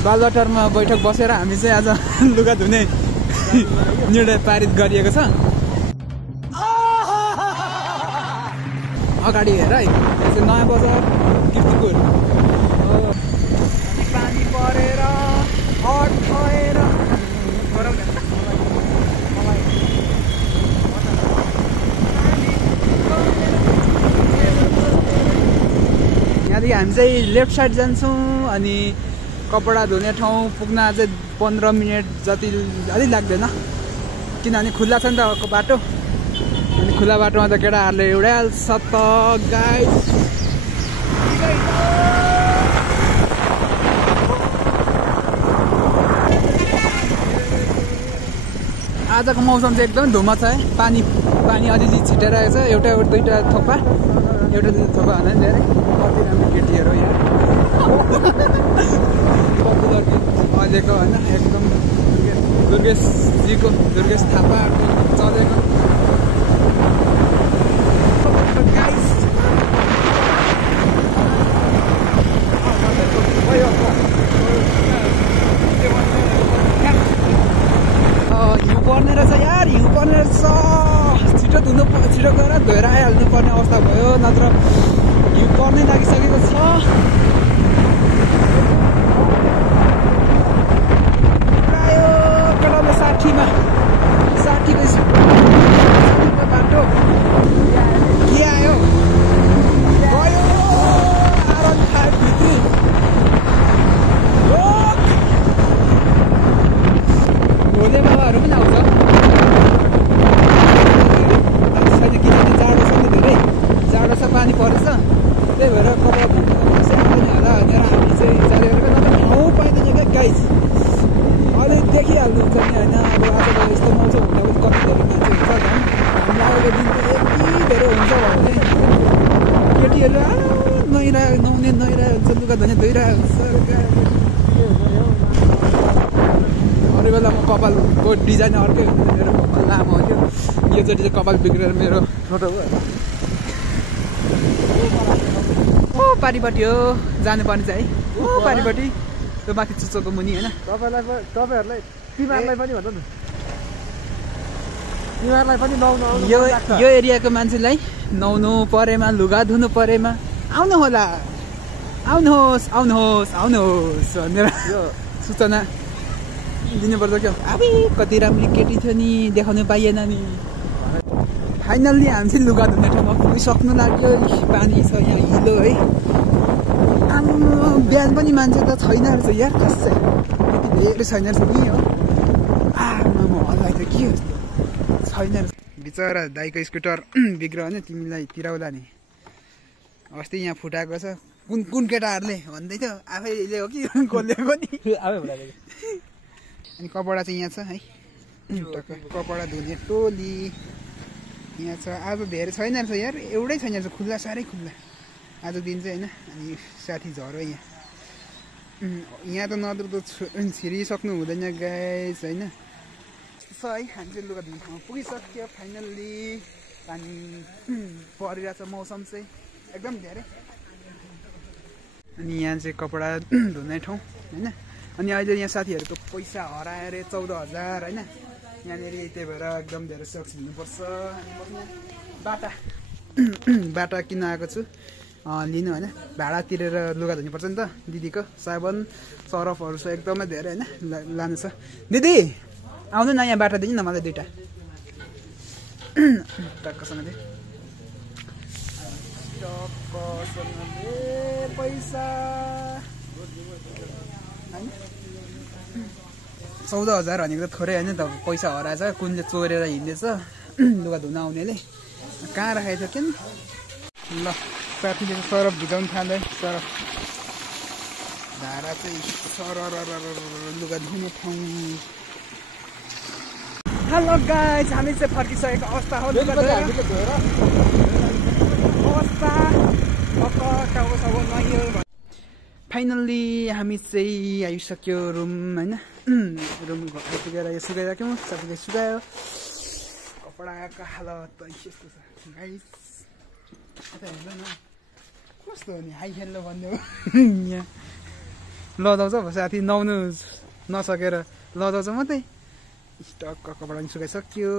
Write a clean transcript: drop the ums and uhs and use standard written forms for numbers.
बालवाटारमा बैठक बसेर हामी चाहिँ आज लुगा धुने निर्णय पारित गरिएको छ। अगाडि हेर है, नयाँ बजार कीर्तिपुर। पानी परेर अठाएर यहाँदेखि हामी चाहिँ लेफ्ट साइड जान्छौँ अनि कपडा धुने ठाउँ पुग्न अझै 15 मिनट जति अलिक लाग्दैन, किनभने खुल्ला छ नि त बाटो। अनि खुल्ला बाटोमा त केटाहरूले उडाल्छ त गाइस। आजको मौसम चाहिँ एकदमै धुम्म छ है। पानी अलिअलि छिटेरहेको छ, एउटा दुईवटा थोपा भन्दा नि धेरै। कति राम्रो केटीहरू यहाँ अहिलेको होइन, एकदम दुर्गेश थापाको चलेको गाइस। हिउँ पर्ने रहेछ यार, हिउँ पर्ने रहेछ। छिटो गएर धोएर आइहाल्नु पर्ने अवस्था भयो, नत्र हिउँ पर्नै लागिसकेको छ। आयो कटाउनु 60 बाटो के आयो गयो R15 भित्री। भोले बाबाहरू पनि आउँछ, किनभने जाडो छ नि, धेरै जाडो छ, पानी परेछ, त्यही भएर कपडा धुनु कसै आउँदैन होला भनेर हामी चाहिँ जाँदै गरेको। नत्र ठाउँ पाइँदैन क्या गाइस, अहिले देखिहाल्नुहुन्छ नि होइन। अब आजको यस्तो मौसम हुँदा पनि कति धेरै मान्छे हुन्छ झन्। हामी आएको दिन त यति धेरै हुन्छ भने केटीहरू नुहाउने हुन्छ, लुगा धुने धोइरहेको हुन्छ। अरू बेलामा कपालको डिजाइन अर्कै हुन्छ, मेरो कपाल लामो हो। योचोटि चाहिँ कपाल बिग्रेर मेरो छोटो भयो। ओ पारिपट्टि हो जानुपर्ने चाहिँ है, ओ पारिपट्टि त्यो माथि चुचोको मुनि होइन। तपाईँहरूलाई तिमीहरूलाई पनि भन्छ नि, तिमीहरूलाई पनि नुहाउनु यो एरियाको मान्छेलाई नुहाउनु परेमा, लुगा धुनु परेमा आउनु होला, आउनुहोस् भनेर यो सूचना दिनुपर्छ क्या। अब कति राम्रो केटी थियो नि, देखाउनु पाइएन नि। फाइनल्ली हामी चाहिँ लुगा धुने ठाउँमा पुगिसक्नु लाग्यो। पानी छ यहाँ, हिलो है। आम्म बिहान पनि मान्छे त छैन रहेछ यार, खासै त्यति धेरै छैन रहेछ नि हो। हल्लाइ त के हो छैन रहेछ। बिचरा दाइको स्कुटर बिग्रियो भने तिमीलाई तिराउला नि। अस्ति यहाँ फुटाएको छ, कुन केटाहरूले भन्दै थियो, आफैले हो कि खोलेको नि आफै फुटाएको। अनि कपडा चाहिँ यहाँ छ है, कपडा धुने टोली यहाँ छ। आज धेरै छैन रहेछ यार, एउटै छैन रहेछ, खुल्ला साह्रै खुल्ला आज दिन चाहिँ होइन। अनि साथी झरो यहाँ त नत्र त छिरिसक्नु हुँदैन गाइस होइन। छ है, हामी चाहिँ लुगा धुने ठाउँमा पुगिसक्यो फाइनल्ली। पानी परिरहेछ, मौसम चाहिँ एकदम धेरै। अनि यहाँ चाहिँ कपडा धुने ठाउँ होइन। अनि अहिले यहाँ साथीहरूको पैसा हराएर 14,000 होइन। यहाँनिर त्यही भएर एकदम धेरै सक्स लिनुपर्छ। बाटा किन आएको छु लिनु होइन, भाडा तिरेर लुगा धुनुपर्छ नि त। दिदीको साबुन सरफहरू छ एकदमै धेरै होइन, लानु छ। दिदी आउनु न, यहाँ बाटा दिनु न मलाई 2टा टक्कसँगले पैसा होइन। 14,000 भनेको त थोरै होइन त, पैसा हराएछ। कुनले चोरेर हिँड्दैछ लुगा धुन आउनेले, कहाँ राखेको थियो के नि। ल साथीले सरफ भिजाउनु थाल्यो, सरफ धारा चाहिँ लुगा धुने ठाउँ। हेलो गाइस, हामी चाहिँ फर्किसकेको अवस्था हो। लुगा धोएर अवस्था फाइनल्ली हामी चाहिँ आइसक्यो रुम होइन। रुम आइपुगेर यो सुकाइराख्यौँ, सबैले सुकायो। कपडाको हालत यस्तो छ गाइस, यता हेर्नु न कस्तो हो नि, हाई खेल्नु भन्ने हो यहाँ। लदाउँछ साथी नुहाउनु नसकेर लदाउँछ मात्रै। टक्क कपडा पनि सुकाइसक्यो।